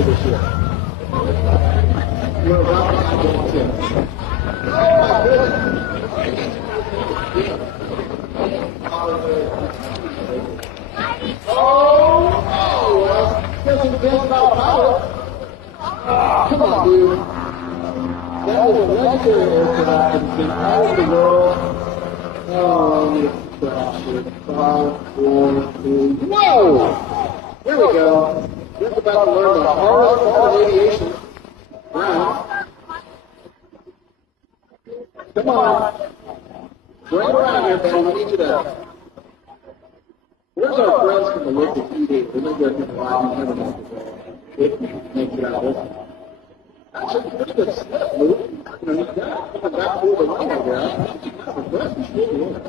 after this year. We're about to get to. Oh my goodness. Well, doesn't think about power. Come on, dude. That was a legendary aircraft that's been all over the world. Oh, you crash it. 5, 4, 3. Whoa! There we go. Just about to learn the hardest part of aviation. Ground. Come on. Bring it around here, buddy. We need you to. Where's our friends from the local TV? We're going to go to the line and have them make it out of this. Actually, pretty good slip, Luke. You know, you've got coming back through the line over there. The best is really good.